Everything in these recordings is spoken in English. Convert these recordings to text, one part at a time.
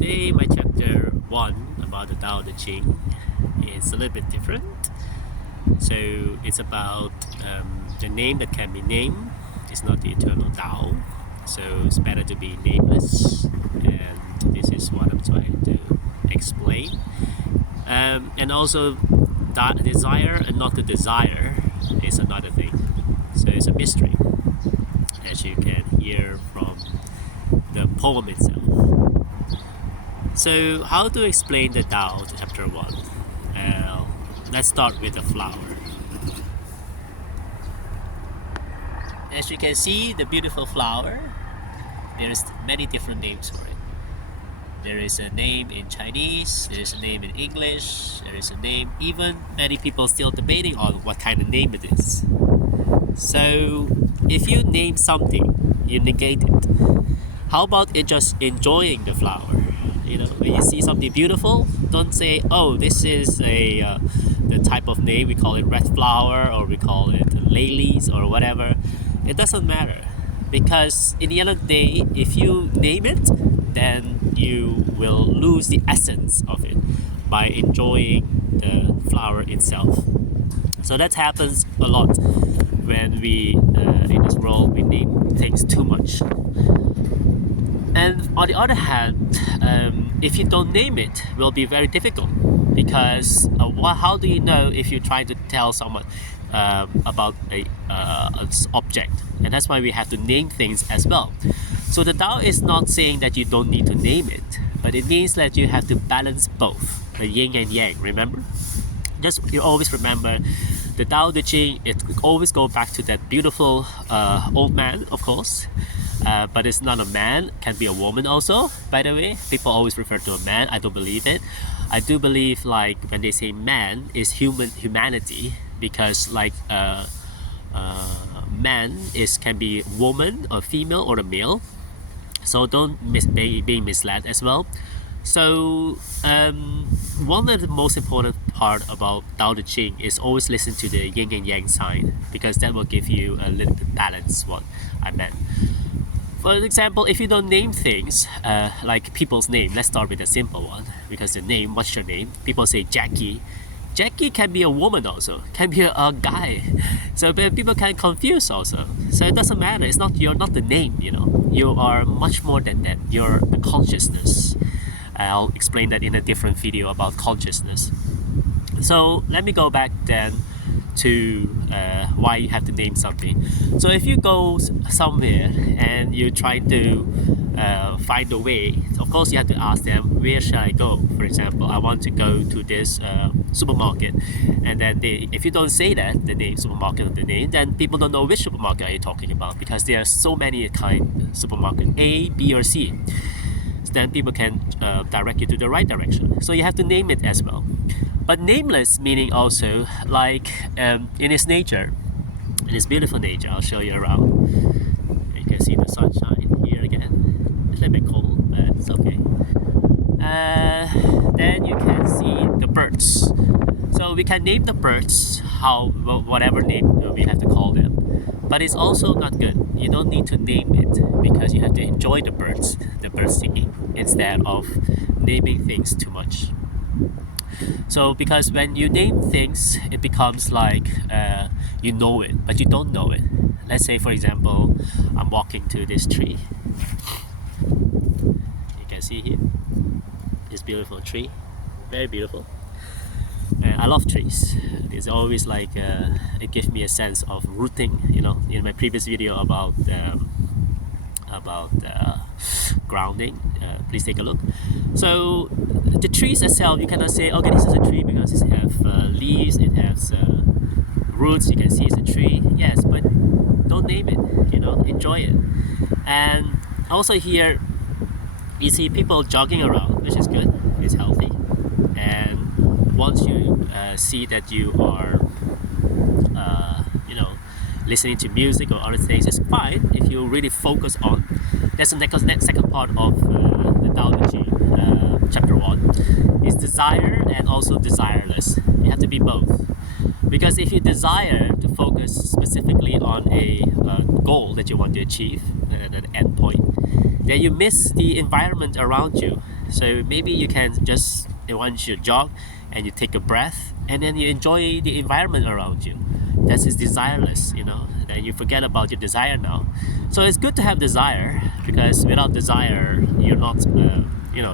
today my chapter 1 about the Tao Te Ching is a little bit different. So it's about the name that can be named is not the eternal Tao. So it's better to be nameless, and this is what I'm trying to explain. And also that desire and not the desire is another thing. So it's a mystery, as you can hear from the poem itself. So how to explain the Tao chapter 1? Let's start with the flower. As you can see, the beautiful flower, there's many different names for it. There is a name in Chinese, there is a name in English, there is a name, even many people still debating on what kind of name it is. So if you name something, you negate it. How about it just enjoying the flower? When you see something beautiful, don't say, oh, this is the type of name, we call it red flower, or we call it lilies, or whatever. It doesn't matter, because in the end of the day, if you name it, then you will lose the essence of it by enjoying the flower itself. So that happens a lot when we, in this world, we name things too much. And on the other hand, if you don't name it, it will be very difficult, because how do you know if you're trying to tell someone about an object? And that's why we have to name things as well. So the Tao is not saying that you don't need to name it, but it means that you have to balance both, the yin and yang, remember? You always remember the Tao Te Ching, it always goes back to that beautiful old man, of course. But it's not a man, can be a woman also, by the way. People always refer to a man, I don't believe it. I do believe, like, when they say man, is humanity, because man can be woman or female or a male. So don't be misled as well. So one of the most important part about Tao Te Ching is always listen to the yin and yang sign, because that will give you a little bit balance, what I meant. For example, if you don't name things, like people's name, let's start with a simple one, because the name, what's your name? People say Jackie. Jackie can be a woman also, can be a guy. So people can confuse also. So it doesn't matter, you're not the name, You are much more than that, you're the consciousness. I'll explain that in a different video about consciousness. So let me go back then to why you have to name something. So if you go somewhere and you try to find a way, of course you have to ask them, where should I go? For example, I want to go to this supermarket, and then if you don't say that, the name supermarket, the name, then people don't know which supermarket are you talking about, because there are so many kind of supermarket, A, B, or C. So then people can direct you to the right direction. So you have to name it as well. But nameless meaning also, like in its nature, in its beautiful nature, I'll show you around. You can see the sunshine here again. It's a little bit cold, but it's okay. Then you can see the birds. So we can name the birds whatever name we have to call them. But it's also not good. You don't need to name it, because you have to enjoy the birds singing, instead of naming things too much. So because when you name things, it becomes like you know it, but you don't know it. Let's say, for example, I'm walking to this tree. You can see here, this beautiful tree, very beautiful. I love trees. It's always like, it gives me a sense of rooting, in my previous video about grounding, please take a look. So the trees itself, you cannot say, okay, this is a tree because it has leaves, it has roots, you can see it's a tree. Yes, but don't name it, enjoy it. And also here, you see people jogging around, which is good, it's healthy. And once you see that you are listening to music or other things, it's fine if you really focus on. That's the second part of the Tao Te Ching, chapter 1, is desire and also desireless. You have to be both. Because if you desire to focus specifically on a goal that you want to achieve, an end point, then you miss the environment around you. So maybe you can just once you jog and you take a breath and then you enjoy the environment around you. That is desireless, and you forget about your desire now. So it's good to have desire, because without desire you're not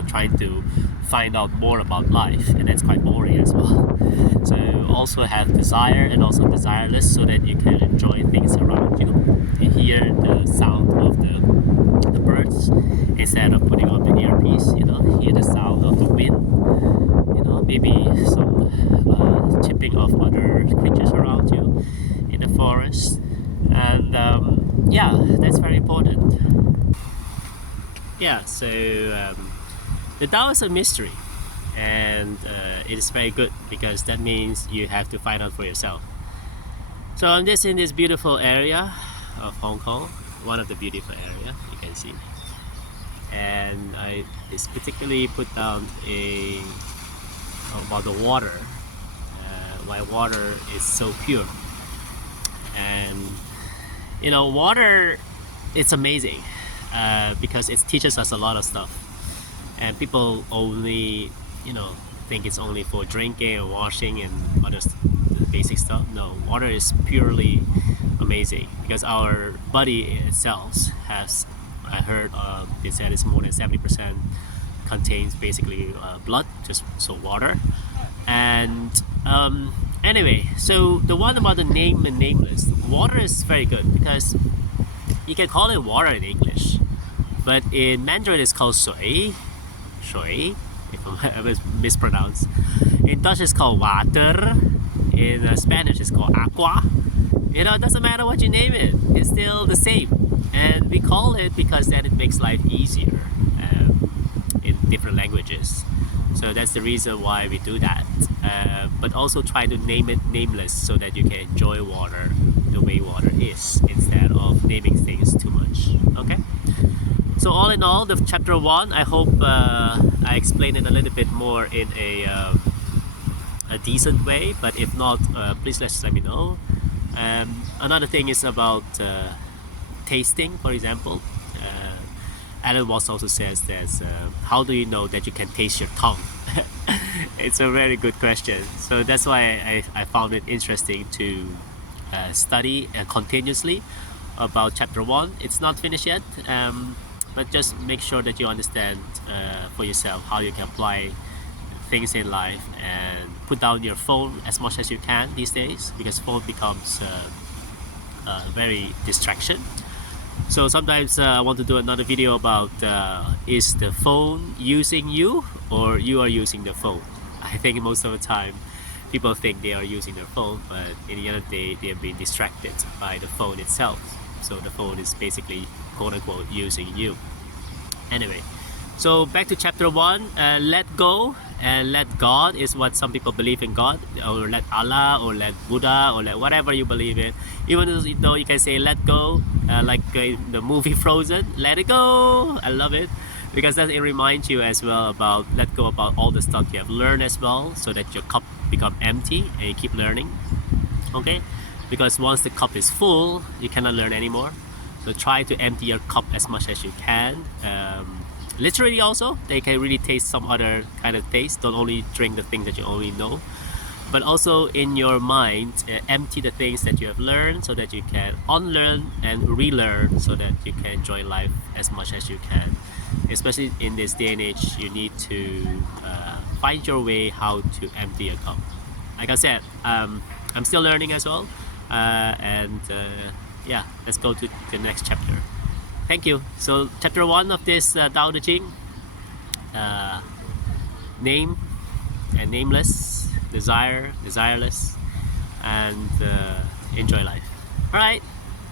trying to find out more about life, and that's quite boring as well. So also have desire and also desireless, so that you can enjoy things around you. You hear the sound of the birds instead of putting on the earpiece. Hear the sound of the wind. Maybe some chipping of other creatures around you in the forest. And that's very important. So the Tao is a mystery, and it is very good, because that means you have to find out for yourself. So I'm just in this beautiful area of Hong Kong, one of the beautiful area you can see, and I particularly put down about the water, why water is so pure. And water, it's amazing, because it teaches us a lot of stuff, and people only think it's only for drinking and washing and other basic stuff. No, water is purely amazing, because our body itself has, I heard they said it's more than 70% contains basically blood, just so water. And anyway, so the one about the name and nameless, water is very good, because you can call it water in English, but in Mandarin it's called shui, if I mispronounce. In Dutch it's called water. In Spanish it's called agua. It doesn't matter what you name it, it's still the same. And we call it because then it makes life easier in different languages. So that's the reason why we do that. But also try to name it nameless, so that you can enjoy water the way water is, instead of naming things too much. Okay? So all in all, the chapter 1, I hope I explained it a little bit more in a decent way. But if not, please let me know. Another thing is about tasting, for example. Alan Watts also says that how do you know that you can taste your tongue? It's a very good question. So that's why I found it interesting to study continuously about chapter 1. It's not finished yet, but just make sure that you understand for yourself how you can apply things in life, and put down your phone as much as you can these days, because phone becomes very distraction. So sometimes I want to do another video about is the phone using you, or you are using the phone. I think most of the time people think they are using their phone, but in the end of the day they are being distracted by the phone itself. So the phone is basically quote unquote using you. Anyway, so back to chapter 1. Let go and let God is what some people believe in God, or let Allah, or let Buddha, or let whatever you believe in. Even though you can say let go, like in the movie Frozen, let it go. I love it, because that it reminds you as well about let go about all the stuff you have learned as well, so that your cup become empty and you keep learning. Okay, because once the cup is full, you cannot learn anymore. So try to empty your cup as much as you can. Literally also, they can really taste some other kind of taste. Don't only drink the things that you only know, but also in your mind, empty the things that you have learned, so that you can unlearn and relearn, so that you can enjoy life as much as you can. Especially in this day and age, you need to find your way how to empty your cup. Like I said, I'm still learning as well, let's go to the next chapter. Thank you. So chapter 1 of this Tao Te Ching, name and nameless, desire, desireless, and enjoy life. Alright,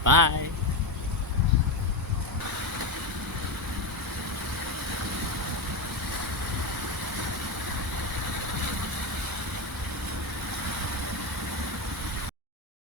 bye.